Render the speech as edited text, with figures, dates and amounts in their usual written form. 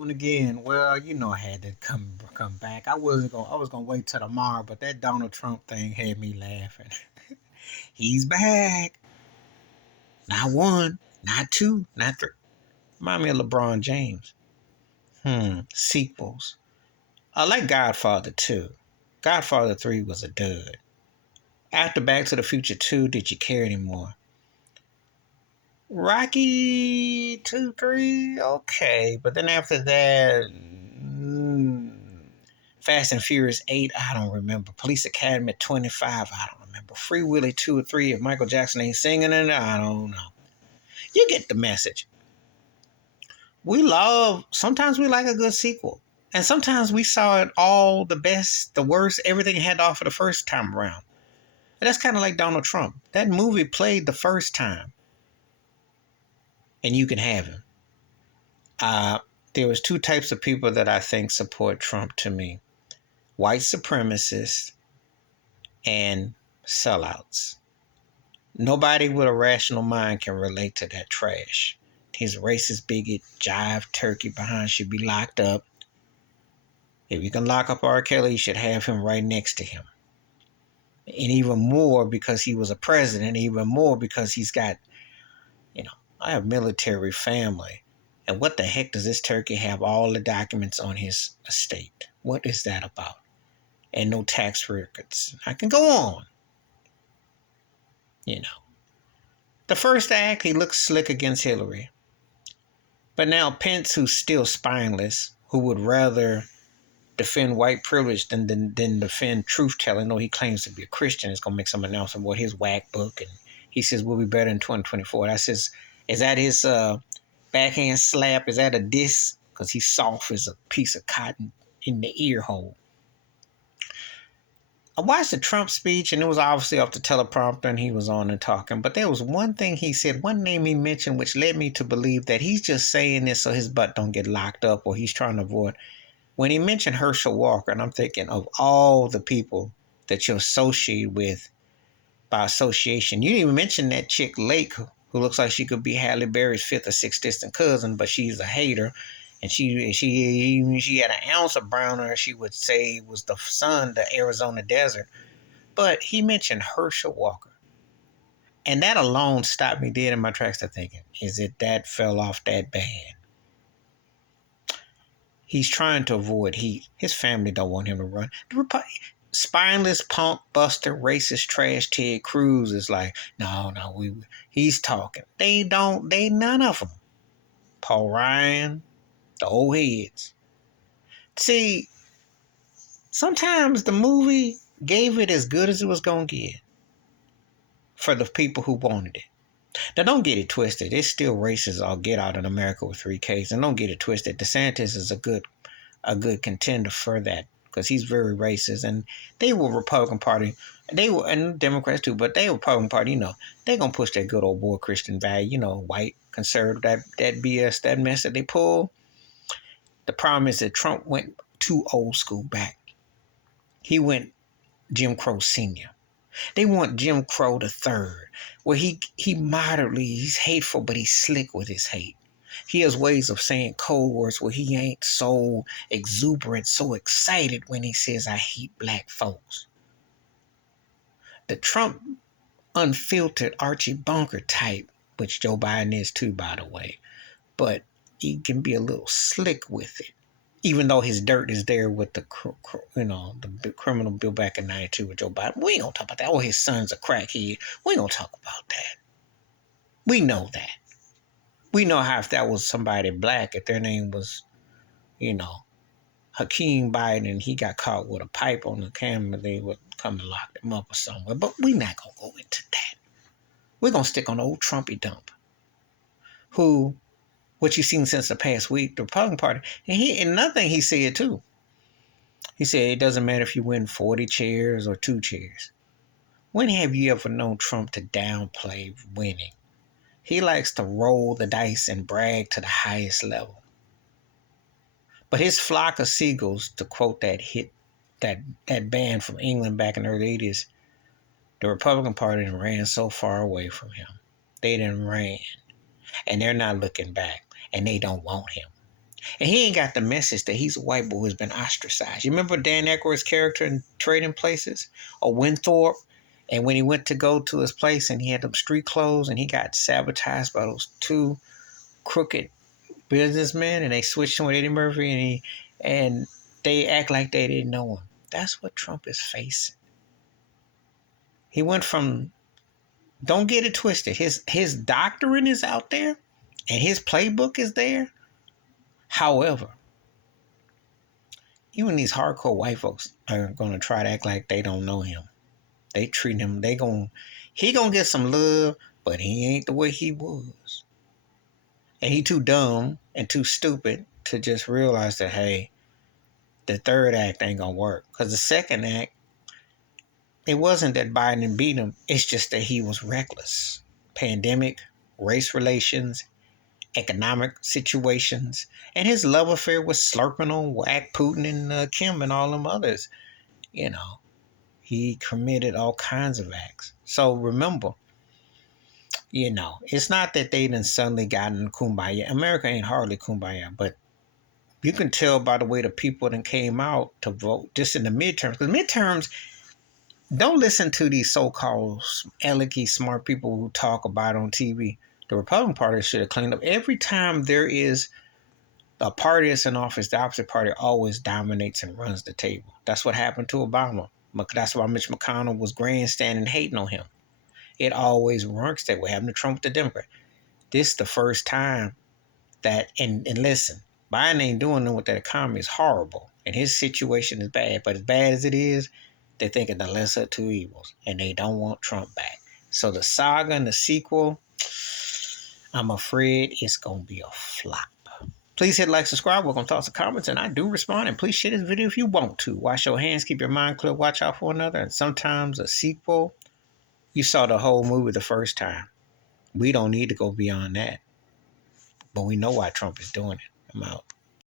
And again, well, I had to come back. I was gonna wait till tomorrow, but that Donald Trump thing had me laughing. He's back. Not one, not two, not three. Remind me of LeBron James. Sequels. I like Godfather 2. Godfather 3 was a dud. After Back to the Future 2, did you care anymore? Rocky 2, 3, okay. But then after that, Fast and Furious 8, I don't remember. Police Academy 25, I don't remember. Free Willy 2 or 3, if Michael Jackson ain't singing in it, I don't know. You get the message. Sometimes we like a good sequel. And sometimes we saw it all, the best, the worst, everything it had to offer the first time around. And that's kind of like Donald Trump. That movie played the first time, and you can have him. There was two types of people that I think support Trump to me: white supremacists and sellouts. Nobody with a rational mind can relate to that trash. His racist bigot, jive turkey behind should be locked up. If you can lock up R. Kelly, you should have him right next to him. And even more because he was a president, even more because he's got, I have military family. And what the heck does this turkey have all the documents on his estate? What is that about? And no tax records. I can go on. The first act, he looks slick against Hillary. But now Pence, who's still spineless, who would rather defend white privilege than defend truth-telling, though he claims to be a Christian, is going to make some announcement about his whack book. And he says, we'll be better in 2024. That says, is that his backhand slap? Is that a diss? Because he's soft as a piece of cotton in the ear hole. I watched the Trump speech, and it was obviously off the teleprompter, and he was on and talking. But there was one thing he said, one name he mentioned, which led me to believe that he's just saying this so his butt don't get locked up, or he's trying to avoid. When he mentioned Herschel Walker, and I'm thinking of all the people that you associate with by association. You didn't even mention that chick Lake, who looks like she could be Halle Berry's fifth or sixth distant cousin, but she's a hater. And she had an ounce of brown on her, she would say was the sun, the Arizona desert. But he mentioned Herschel Walker. And that alone stopped me dead in my tracks to thinking, is it that fell off that bad? He's trying to avoid heat. His family don't want him to run. Spineless punk buster racist trash Ted Cruz is like, no, he's talking. They none of them. Paul Ryan, the old heads. See, sometimes the movie gave it as good as it was going to get for the people who wanted it. Now, don't get it twisted. It's still racist. I'll get out in America with 3Ks. And don't get it twisted. DeSantis is a good contender for that because he's very racist. And they were Republican Party. And Democrats too, but they were Republican Party, they're going to push that good old boy Christian value, white, conservative, that BS, that mess that they pull. The problem is that Trump went too old school back. He went Jim Crow Senior. They want Jim Crow the third, where he moderately, he's hateful, but he's slick with his hate. He has ways of saying code words where he ain't so exuberant, so excited when he says, I hate black folks. The Trump unfiltered Archie Bunker type, which Joe Biden is too, by the way, but he can be a little slick with it. Even though his dirt is there with the criminal bill back in 92 with Joe Biden. We ain't going to talk about that. Oh, his son's a crackhead. We ain't going to talk about that. We know that. We know how if that was somebody black, if their name was, Hakeem Biden, and he got caught with a pipe on the camera, they would come and lock him up or somewhere. But we're not going to go into that. We're going to stick on old Trumpy Dump, who, what you've seen since the past week, the Republican Party, and another thing he said too, he said it doesn't matter if you win 40 chairs or 2 chairs. When have you ever known Trump to downplay winning? He likes to roll the dice and brag to the highest level. But his flock of seagulls, to quote that hit, that band from England back in the early 80s, the Republican Party ran so far away from him. They didn't ran. And they're not looking back. And they don't want him. And he ain't got the message that he's a white boy who's been ostracized. You remember Dan Aykroyd's character in Trading Places? Or Winthorpe? And when he went to go to his place and he had them street clothes and he got sabotaged by those two crooked businessmen and they switched him with Eddie Murphy and they act like they didn't know him. That's what Trump is facing. He went from, don't get it twisted, his doctrine is out there and his playbook is there. However, even these hardcore white folks are gonna try to act like they don't know him. They treat him, he gonna get some love, but he ain't the way he was. And he too dumb and too stupid to just realize that, hey, the third act ain't gonna work. Because the second act, it wasn't that Biden beat him, it's just that he was reckless. Pandemic, race relations, economic situations, and his love affair was slurping on Whack, Putin, and Kim and all them others. You know, he committed all kinds of acts. So remember, it's not that they done suddenly gotten kumbaya. America ain't hardly kumbaya, but you can tell by the way the people that came out to vote just in the midterms. Because midterms, don't listen to these so-called elegant, smart people who talk about it on TV. The Republican Party should have cleaned up. Every time there is a party that's in office, the opposite party always dominates and runs the table. That's what happened to Obama. That's why Mitch McConnell was grandstanding hating on him. It always works that way. Happened to Trump with the Democrat. This is the first time that, and listen, Biden ain't doing nothing with that economy. It's horrible. And his situation is bad. But as bad as it is, they're thinking the lesser of two evils. And they don't want Trump back. So the saga and the sequel, I'm afraid it's going to be a flop. Please hit like, subscribe, welcome thoughts and comments, and I do respond. And please share this video if you want to. Wash your hands, keep your mind clear, watch out for another. And sometimes a sequel, you saw the whole movie the first time. We don't need to go beyond that. But we know why Trump is doing it. I'm out.